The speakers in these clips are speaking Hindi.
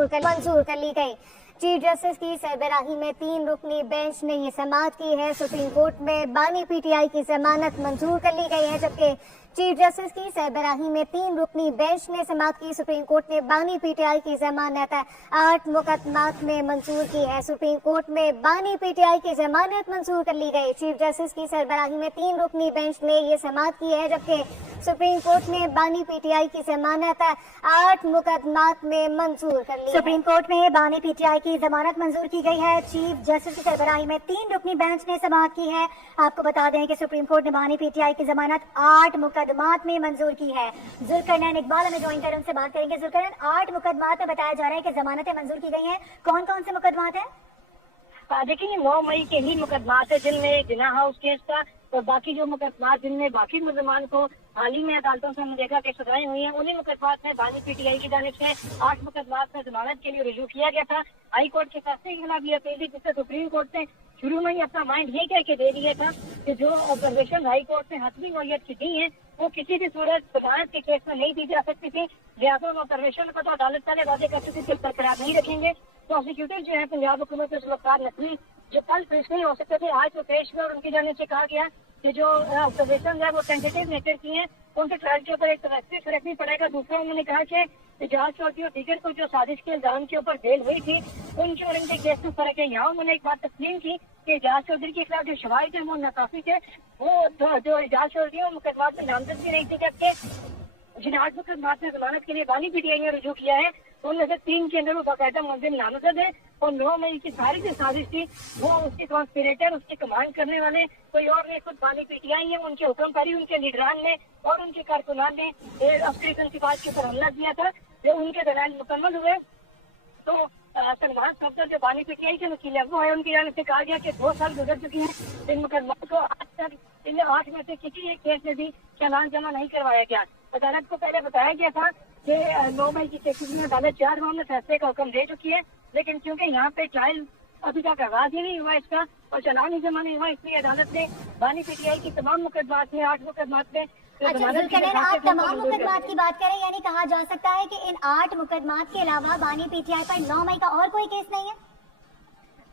मंजूर कर ली गई। चीफ जस्टिस की सरबराही में 3 रुकनी बेंच ने ये समाअत की है। सुप्रीम कोर्ट में बानी पीटीआई की जमानत मंजूर कर ली गई है, जबकि चीफ जस्टिस की सरबराही में 3 रुकनी बेंच ने समाअत की। सुप्रीम कोर्ट ने बानी पीटीआई की जमानत 8 मुकदमात में मंजूर की है। सुप्रीम कोर्ट में बानी पीटीआई की जमानत मंजूर कर ली गई। चीफ जस्टिस की सरबराही में 3 रुकनी बेंच ने ये समाअत की है, जबकि सुप्रीम कोर्ट ने बानी पीटीआई की जमानत 8 मुकदमात में मंजूर कर ली। सुप्रीम कोर्ट में बानी पीटीआई की जमानत मंजूर की गई है। चीफ जस्टिस की सरबराही में 3 रुकनी बेंच ने समाअत की है। आपको बता दें कि सुप्रीम कोर्ट ने बानी पीटीआई की जमानत 8 मुकदमात में मंजूर की है। जुल्करनैन इकबाल हमें ज्वाइन कर उनसे बात करेंगे। जुल्करनैन, 8 मुकदमात में बताया जा रहा है कि जमानतें मंजूर की गई हैं। कौन कौन से मुकदमात हैं? देखिए, 9 मई के ही मुकदमात है जिनमें जिना हाउस केस था, और बाकी जो मुकदमात जिनमें बाकी मुलजमान को हाल ही में अदालतों से हमने देखा कि सजाएं हुई हैं, उन्हीं मुकदमात में बानी पीटीआई की जानिब से 8 मुकदमात में जमानत के लिए रुजू किया गया था। हाई कोर्ट के फैसले के खिलाफ ये अपील थी, जिससे सुप्रीम कोर्ट ने शुरू में ही अपना माइंड ये कह के दे दिया था कि जो ऑब्जर्वेशन हाई कोर्ट ने हतमी नौयत की दी है वो किसी भी सूरत जमानत के केस में नहीं दी जा सकती थी। लिहाजा ऑब्जर्वेशन को तो अदालत पहले वादे कर चुकी थी, बरकरार नहीं रखेंगे। प्रोसिक्यूटर जो है पंजाब हुकूमत के सलाहकार नकवी, जो कल पेश नहीं हो सकते थे, आज तो पेश हुए और उनकी जाने से कहा गया कि जो ऑब्जर्वेशन है वो टेंटेटिव नेचर की है, उनके ट्रायल के ऊपर एक तवज्जो फर्क नहीं पड़ेगा। दूसरा, उन्होंने कहा कि इजाज चौधरी और दीगर को जो साजिश के इल्जाम के ऊपर बेल हुई थी उनके और इनके केस में फर्क है। यहाँ उन्होंने एक बात तस्लीम की कि इजाज चौधरी के खिलाफ जो शवाहिद है वो नाकाफी थे। वो जो इजाज चौधरी है मुकदमा में नामजद भी नहीं थी, जबकि जिन 8 मुकदमात में जमानत के लिए बानी पीटीआई ने रुजू किया है उनमें से 3 के अंदर वो बाकायदा मुलजिम नामजद है। और 9 मई की सारी जो साजिश थी वो उसके कॉन्स्पिरेटर, उसके कमांड करने वाले कोई और नहीं, खुद बानी पीटीआई है। उनके हुक्मकारी, उनके लीडरान ने और उनके कारकुनान ने अफसरी तनकीबात के ऊपर हमला किया था। जब उनके दलाल मुकम्मल हुए तो सलमान सफदर जो बानी पीटीआई के वकील है वो है, उनकी जानिब से कहा गया कि 2 साल गुजर चुकी हैं इन मुकदमा को, आज तक इन 8 में से किसी एक केस में भी चालान जमा नहीं करवाया गया। अदालत को पहले बताया गया था कि 9 मई की केसेस में अदालत 4 माह में फैसले का हुक्म दे चुकी है, लेकिन क्योंकि यहाँ पे ट्रायल अभी तक आगाज ही नहीं हुआ इसका और चालान ही जमा नहीं हुआ, इसलिए अदालत ने बानी पीटीआई की तमाम मुकदमात में 8 मुकदमात में अच्छा जुल्करनैन, आप तमाम मुकदमात की बात करें, यानी कहा जा सकता है कि इन 8 मुकदमात के अलावा बानी पीटीआई पर 9 मई का और कोई केस नहीं है?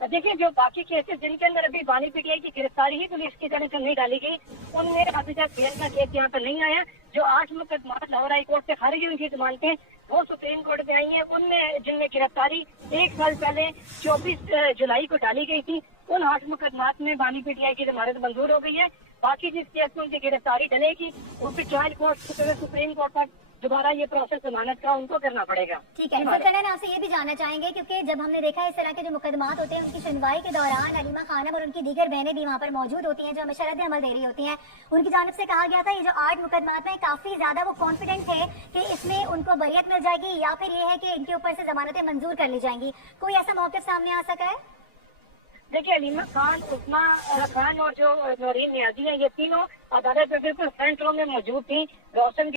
देखिए, जो बाकी केसेस जिनके अंदर अभी बानी पीटीआई की गिरफ्तारी ही पुलिस की तरफ से नहीं डाली गई उनमें अभी तक बेल का केस यहाँ पर नहीं आया। जो 8 मुकदमात लाहौर हाई कोर्ट से खारिज उनकी जमानतें वो सुप्रीम कोर्ट में आई हैं, उनमें जिनमें गिरफ्तारी 1 साल पहले 24 जुलाई को डाली गई थी, उन 8 मुकदमात में बानी पीटीआई की जमानत मंजूर हो गई है। बाकी जिस केस में उनकी गिरफ्तारी डलेगी वो फिर ट्रायल कोर्ट सुप्रीम कोर्ट तक दोबारा ये प्रोसेस जमानत का उनको करना पड़ेगा। ठीक है, जुल्करनैन आपसे ये भी जानना चाहेंगे, क्योंकि जब हमने देखा इस तरह के जो मुकदमात होते हैं उनकी सुनवाई के दौरान अलीमा खानम और उनकी दीगर बहनें भी वहाँ पर मौजूद होती हैं जो हमें शरद अमल दे रही होती हैं, उनकी जानिब से कहा गया था ये जो 8 मुकदमात में काफी ज्यादा वो कॉन्फिडेंट थे कि इसमें उनको बरियत मिल जाएगी या फिर ये है कि इनके ऊपर से जमानतें मंजूर कर ली जाएंगी। कोई ऐसा मौके सामने आ सका है? देखिए, अलीमा खान, उस्मा खान और जो नौरीन नियाजी है, ये तीनों अदालत में बिल्कुल फ्रंट रो में मौजूद थी। रोशन